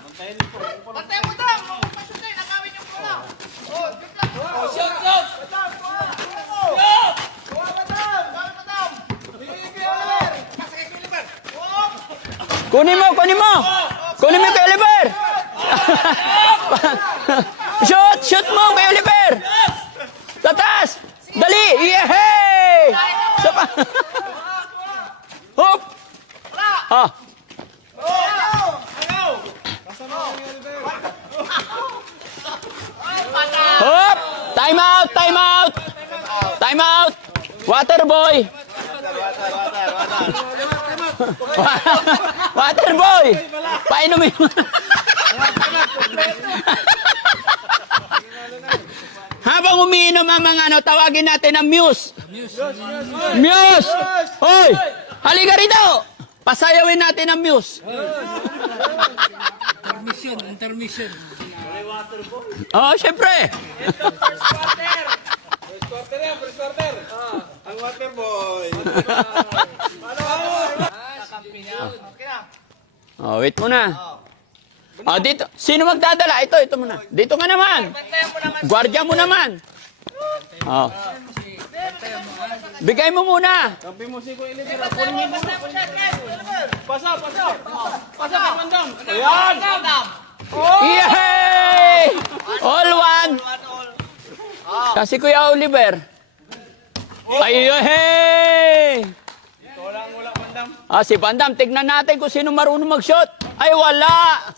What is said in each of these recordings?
Bantayan mo dam! Pasok tayo, nakawin yung bola! Oh, good luck! Oh, shoot! Shoot! Kunin mo, kunin mo! Kunin mo kay Oliver! Shoot! Shoot mo kay Oliver! Tatas! Dali! Yehey! Sapa! Hop! Ah! Hop! Time out! Time out! Time out! Water boy! Water boy! Painumin mo. Habang umiinom ang mga ano, tawagin natin ang Muse. Muse! Hoy! Halika rito! Pasayawin natin ang Muse. Intermission, intermission. Oo, syempre. Ang water boy. Oh, wait muna. Oh, dito. Sino magdadala? Ito muna. Dito ka naman. Guardia mo naman. Oh. Bigay mo muna. Kampi mo si Kuya Oliver. Kunin mo. Pasa, pasa. Pasa kay Mandam. Ayan. Yay! All one. Kasi Kuya Oliver. Ay, hey! Wala Mandam. Ah, si Bandam, tignan natin kung sino marunong mag-shot. Ay, wala!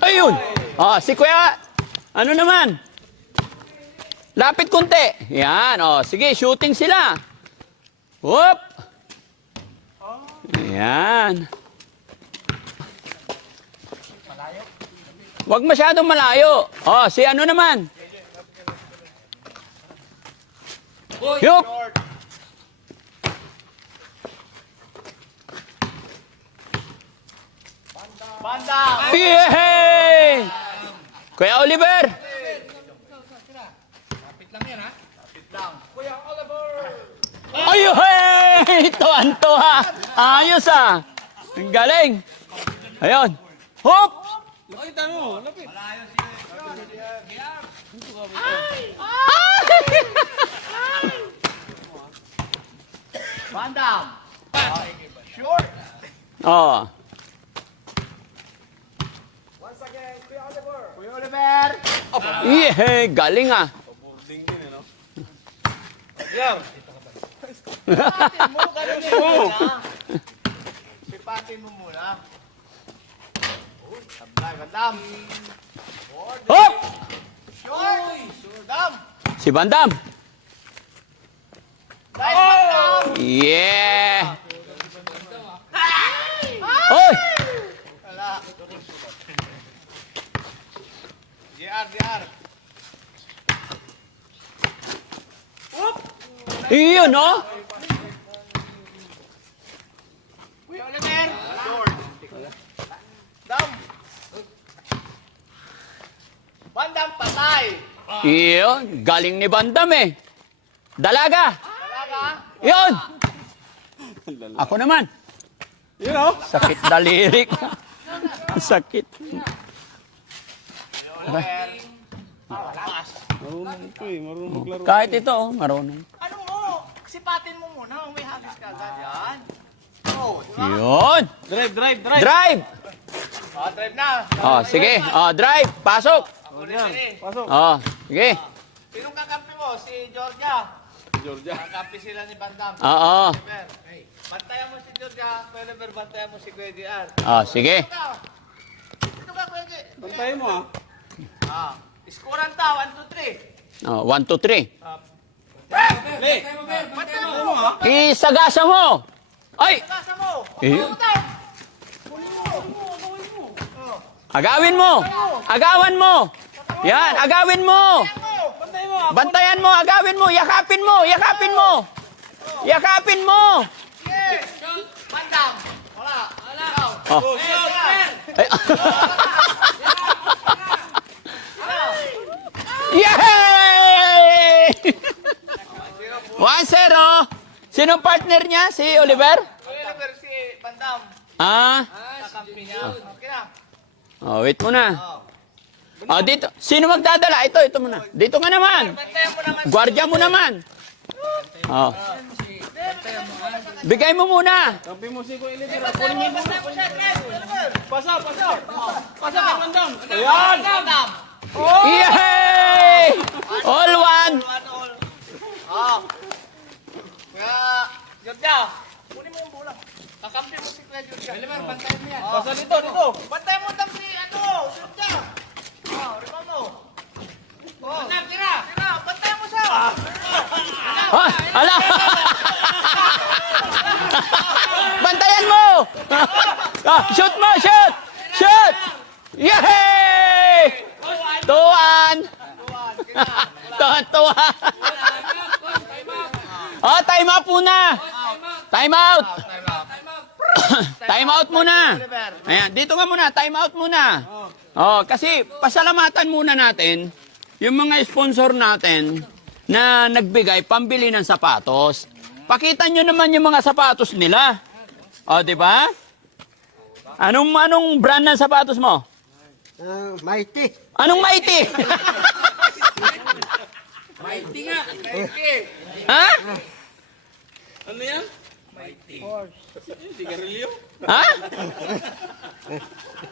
Ayun! Ah, si Kuya, ano naman? Lapit kunti. Yan, oh, sige, shooting sila. Whoop! Yan. Huwag masyadong malayo. Oh, si ano naman? Yup! Bandam! Yehey! Kuya Oliver! Kapit lang yan, ha? Ayun! Hey! Tuwan-tuwa! Ayos ah! Ang galing! Ayun! Hop! Nakita mo, lapit. Bandam! Short! Oh. Kuya Oliver! Yehey! Galing ah! Yan. Sipatin mo, ganun yun muna. Sipatin mo muna. Sablay, Bandam! Hop! Short! Bandam! Si Bandam! Nice, Bandam! Yeah! Oy! Wala. JR. Iyon oh! Kuya Oliver! Short! Bandam! Bandam, patay! Iyon! Galing ni Bandam eh! Dalaga! Talaga? Iyon! Ako naman! You know? Sakit daliri ko. Sakit. Marunong ito eh. Marunong maglaro. Kahit ito, oh, marunong. Ano mo? Sipatin mo muna, may hagis ka agad. Yan. Oh, Yun! Drive. Drive! drive na. Oh, sige. Oh, drive! Pasok! Pasok. Oh, sige. Sinong kakampi mo? Si Georgia. Georgia. Kakampi sila ni Bandam. Oo. Oliver. Bantayan mo si Georgia. Kuya Oliver, bantayan mo si Kuya DR. Oh, sige. Ito ka, Kuya G. Bantayin mo ah. Scorean ta, 1, 2, 3. Oh, 1, 2, 3. Le. Bantayan Bantayin mo. mo ah. Isagasa mo! Ay! Kasa mo. Eh. Bandam. Agawin mo! Agawan mo! Yan, agawin mo! Bantayin mo ah. Bantayan mo, agawin mo, yakapin mo, yakapin mo! Yakapin mo! Sige. Bandam. Wala. Ikaw. Oh. Oh, shot. Ay. Yay! 1-0! Sino partner niya? Si Oliver? Oliver, si Bandam. Ah, Kakampi niya. Okay na. oh, wait muna. Oh, dito. Sino magdadala? Ito muna. Dito ka naman. Bantayan mo naman. Gwardiya mo naman. Oh. Bigay mo muna. Kampi mo si Kuya Oliver. Kunin mo. Bantay mo siya, Tres. Oliver. Pasa. Pasa kay Bandam. Ayan. Bandam. Yay! All one. One all. Ah. Kaya, Georgia, kunin mo yung bola. Kakampi mo si Kuya Georgia. Oliver, bantayan mo yan. Pasa dito. Bantayan mo tam si Georgia. Rima mo. Tira, bantayan mo siya. Ah, ala. Bantayan mo. Ah, shoot mo, shoot. Shoot. Yay! Tuwan. Tuwan. Oh, time out muna. Time out. Time out muna. Ayan, dito nga muna, time out muna. Oh, kasi pasalamatan muna natin yung mga sponsor natin na nagbigay pambili ng sapatos. Pakita nyo naman yung mga sapatos nila. Oh, di ba? Anong brand ng sapatos mo? Mighty. Anong Mighty? Mighty nga. Ha? Ano yan? Sigarilyo? Ha?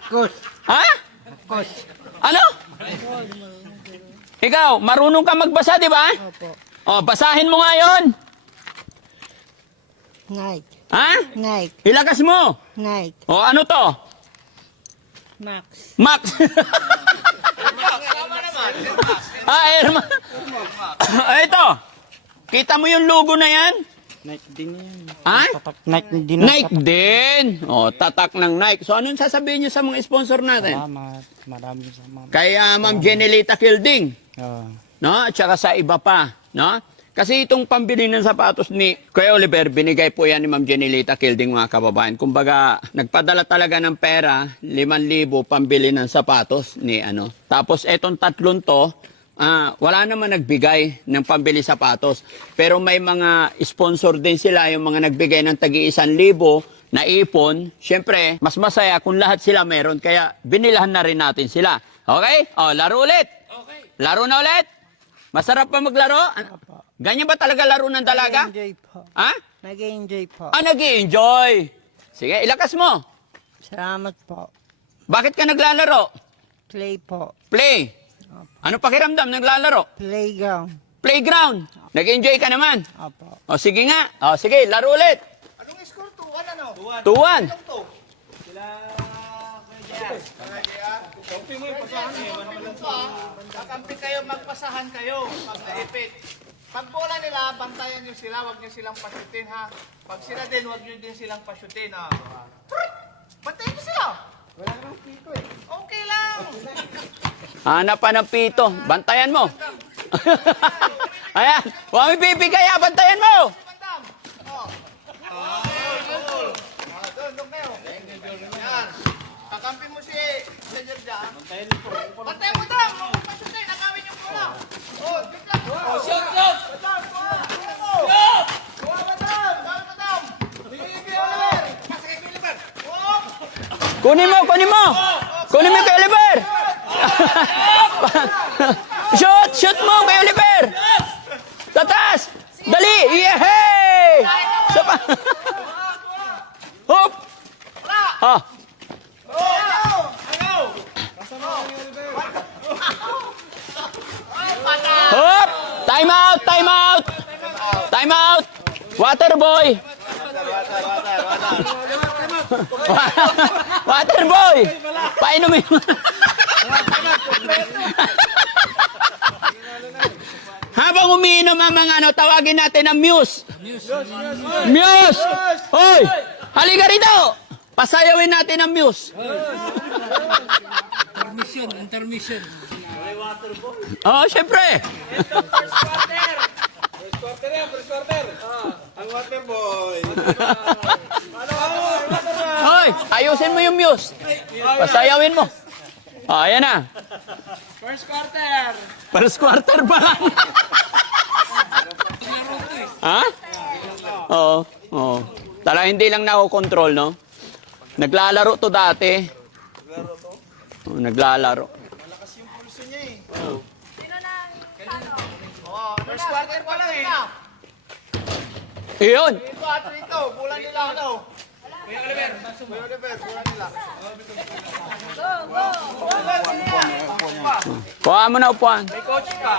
Coach. Ha? Coach. Ano? Ikaw, marunong ka magbasa, di ba? Opo. Oh, basahin mo nga yun. Nike. Ha? Nike. Ilakas mo. Nike. Oh, ano to? Max. Max. Tama naman. Air Max. Ito. Kita mo yung logo na yan? Nike din yan. Ha? Nike din. Nike din. Oh, tatak ng Nike. So, anong sasabihin nyo sa mga sponsor natin? Salamat. Maraming salamat. Kay Ma'am Jenelita Kilding. No? At saka sa iba pa. No? Kasi itong pambili ng sapatos ni Kuya Oliver, binigay po yan ni Ma'am Jenelita Kilding, mga kababayan. Kumbaga, nagpadala talaga ng pera, 5,000 pambili ng sapatos ni ano. Tapos etong tatlong to, wala naman nagbigay ng pambili sapatos. Pero may mga sponsor din sila, yung mga nagbigay ng tagi 1,000 na ipon. Siyempre, mas masaya kung lahat sila meron. Kaya binilahan na rin natin sila. Okay? O, laro ulit. Okay. Laro na ulit. Masarap pa maglaro? Ganyan ba talaga laro ng dalaga? Nag-enjoy po. Ha? Nag-enjoy po. Nag-i-enjoy. Sige, ilakas mo. Salamat po. Bakit ka naglalaro? Play po. Play. Ano pakiramdam naglalaro? Playground. Playground. Nag-enjoy ka naman. Opo. O sige nga. O sige, laro ulit. Anong score? 2-1 ano? 2-1. Anong to? Sila Kuya JR. Kampi mo yung pasahan eh. Kakampi kayo, magpasahan kayo. Pag naipit. Pag bola nila, bantayan nyo sila. Huwag nyo silang pasyutin ha. Pag sila din, huwag nyo din silang pasyutin ha. Bantayan nyo sila. Wala namang pito eh. Okay lang. Hanap pa ng pito. Bantayan mo. Ayan. Huwag may bibigay ha. Bantayan mo. Bandam. Doon kayo. Yan. Kakampi mo si Ledger dyan. Bantayan mo dam. Huwag pasyutin. Agawin yung bola. Dik lang. Shoot! Kunin mo. Kunin mo kay Oliver. Shoot mo kay Oliver. Tatas. Dali. Yehey. Sapa. Hop. Ah. Hop. Time out. Time out. Time out. Water boy. Water boy. Painumin mo. Habang umiinom ang mga ano, tawagin natin ang Muse. Muse! Hoy! Halika rito! Pasayawin natin ang Muse. Intermission. Oo, syempre. First quarter. Ang water boy. Hoy! Ayusin mo yung Muse. Pasayawin mo. Oh, ayan na. First quarter. First quarter pa lang. Ha? Oo, oo. Tala, hindi lang nakokontrol, no? Naglalaro to dati. Naglaro to. Oh, naglalaro. Malakas yung pulso niya eh. Oo, first quarter pa lang eh. Iyon! Ito at rito, bulan nila ano. Kuya Oliver, bulan nila. Kuha mo na upuan. May coach ka.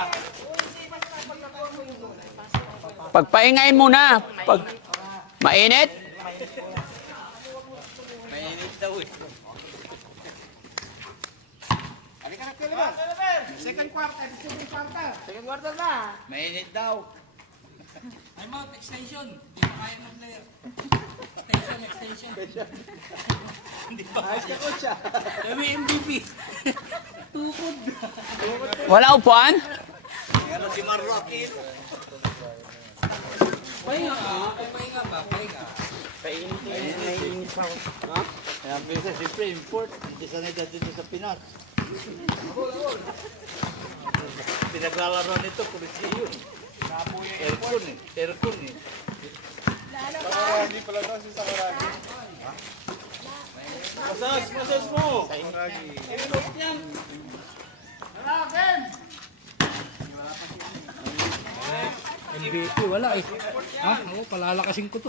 Pagpahingayin mo na. Pag... Mainit? Second quarter, second quarter. Second quarter na. Mainit daw. Ay mo, extension. Hindi pa kaya ng player. Extension. Ayos ka coach ah. Kami MVP. Wala upuan? Pero si Marroque. Pahinga ka. Pahinga ba? Pahinga. Kaya minsan, siyempre, import. Hindi sanay dito sa Pinas. Pinaglalaro nito, polisi yun. Aircon eh. Aircon eh. Hindi pala daw si Sakuragi. Masas mo. Sakuragi. MVP, wala eh. Ha? Oo, palalakasin ko to.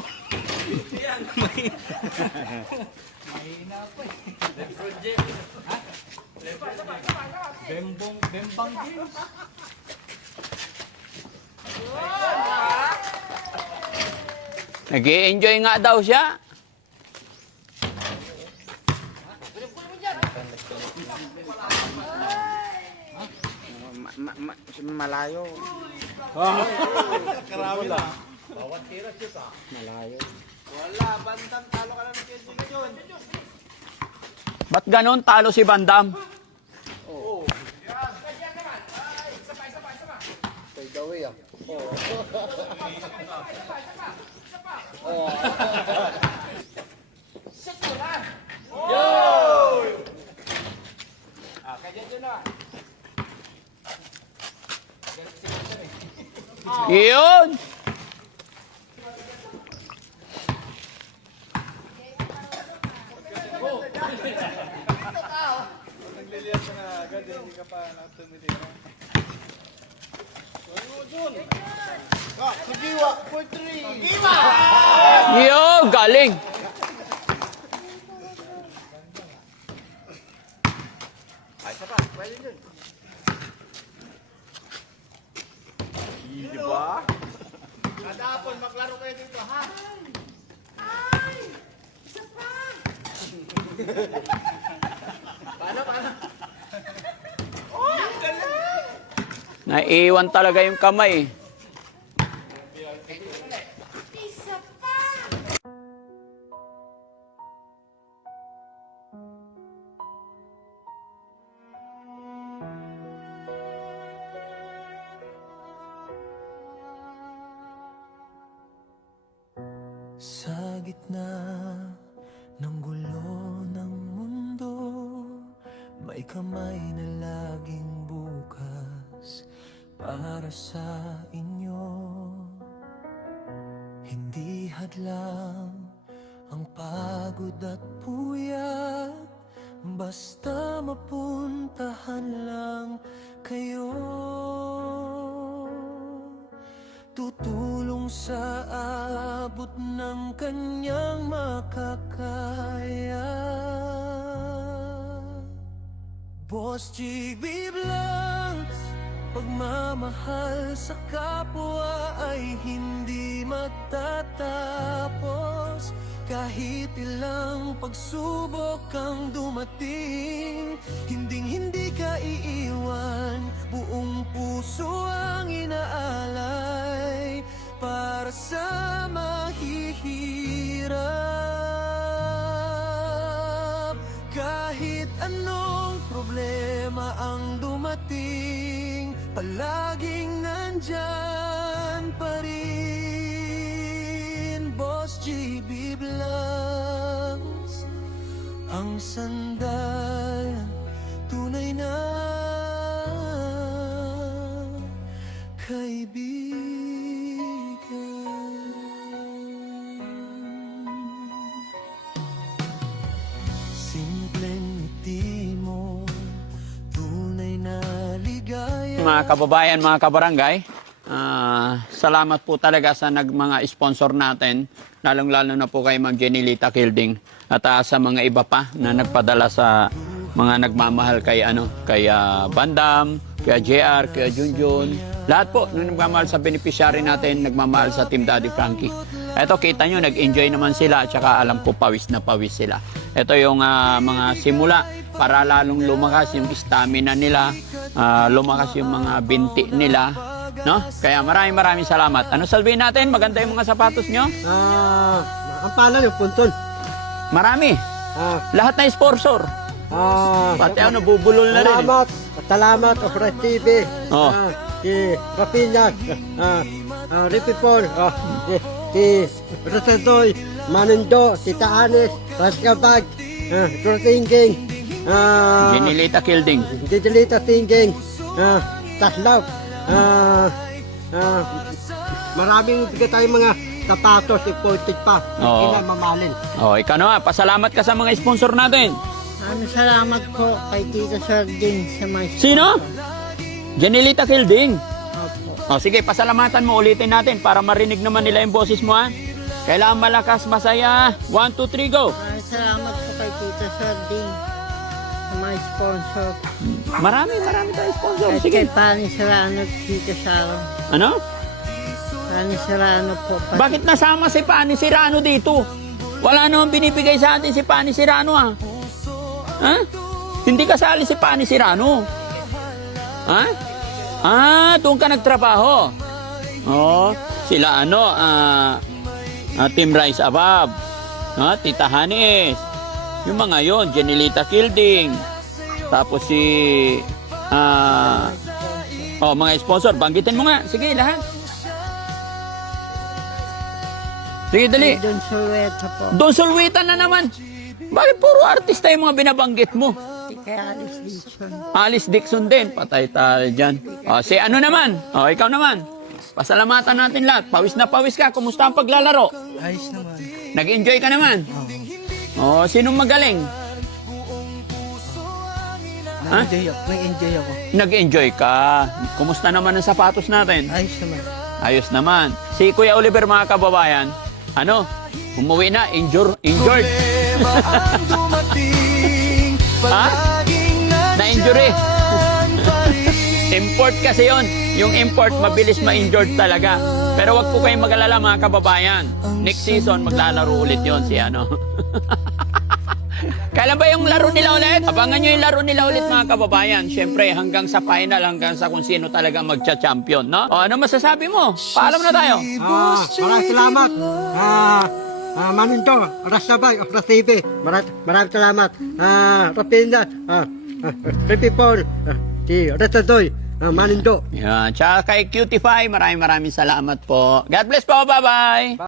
Mahina pa eh. Ha? Bembang Games. Nag-i-enjoy nga daw siya. Malayo. Karami na. Wala, bandang talo ka lang ng Kedji ngayon. Ba't ganon talo si Bandam? Yun! Nagliliyas ka na agad, hindi ka pa natumili. Sugiwa, for 3. Sugiwa! Yun! Galing! Ay, isa pa, pwede dun. Di ba? Kada hapon, maglaro kayo dito, ha? Paano? Naiiwan talaga yung kamay. Sa gitna ng gulo ng mundo, may kamay na laging bukas para sa inyo. Hindi hadlang ang pagod at puyat, basta mapuntahan lang kayo. Tutulong sa abot ng kanyang makakaya. Boss GB Vlogs, pagmamahal sa kapwa ay hindi matatapos. Kahit ilang pagsubok ang dumating, hindi ka iiwan. Buong puso ang inaalay para sa mahihirap. Kahit anong problema ang dumating, palaging nandyan pa rin. Boss GB Vlogs, ang sandalan, tunay na kaibigan. mga kababayan, mga kabarangay. Salamat po talaga sa mga sponsor natin, lalong-lalo na po kay Ma'am Jenilita Kilding at sa mga iba pa na nagpadala sa mga nagmamahal kay Bandam, kay JR, kay Junjun. Lahat po nung nagmamahal sa beneficiary natin, nagmamahal sa Team Daddy Frankie. Ito, kita nyo, nag-enjoy naman sila at saka alam ko pawis na pawis sila. Ito yung mga simula para lalong lumakas yung stamina nila, lumakas yung mga binti nila. No? Kaya maraming salamat. Ano sabihin natin? Maganda yung mga sapatos nyo? Ang pala yung puntol. Marami. Lahat na sponsor. Pati bubulol na rin. Salamat, Ofra TV. Oh. Si Rapinas, Ripipol, si Rosadoy, Manindo, si Taanes, Raskabag, Trotinging, Jenilita Kilding. Didelita Tinging, Taslaw, maraming bigay tayong mga sapatos, imported pa. Oo. Kailan mamalin. Ikaw na, pasalamat ka sa mga sponsor natin. Maraming salamat po kay Tito Sarding sa mga Sino? Jenilita Kilding. Opo. Sige, pasalamatan mo, ulitin natin para marinig naman nila yung boses mo, ha? Kailangan malakas, masaya. 1, 2, 3, go! Maraming salamat po kay Tito Sarding sa mga sponsor. Marami tayo sponsor. At Sige. kay Pani Serrano at Tito Sharon. Ano? Pani Serrano po. Bakit nasama si Pani Serrano dito? Wala namang binibigay sa atin si Pani Serrano, ha? Ha? Hindi kasali si Pani Serrano. Ha? Doon ka nagtrabaho. Sila Team Rise Above. Tita Hanis. Yung mga yon, Jenilita Kilding. Tapos mga sponsor, banggitin mo nga. Sige, lahat. Sige, dali. Don Suweta po. Don Sulwita na naman. Bakit puro artista yung mga binabanggit mo? Kay Alice Dixon. Alice Dixon din. Patay tayo dyan. Si ano naman? Ikaw naman. Pasalamatan natin lahat. Pawis na pawis ka. Kumusta ang paglalaro? Ayos naman. Nag-enjoy ka naman? Sinong magaling? Nag-enjoy ako. Nag-enjoy ka. Kumusta naman ang sapatos natin? Ayos naman. Ayos naman. Si Kuya Oliver, mga kababayan, umuwi na, injured. ang dumating, palaging Na-injury. Import kasi yon. Yung import, mabilis ma-injured talaga. Pero wag po kayong mag-alala, mga kababayan. Next season, maglalaro ulit yon si Kailan ba yung laro nila ulit? Abangan nyo yung laro nila ulit, mga kababayan. Siyempre, hanggang sa final, hanggang sa kung sino talaga magcha-champion, no? Ano masasabi mo? Paalam na tayo. Maraming salamat. Manindo, Rasabay, Ofra TV. Maraming salamat. Rapinas, Ripipol, si Rosadoy, Manindo. Yan. Tsaka kay Cutify, maraming salamat po. God bless po. Bye-bye.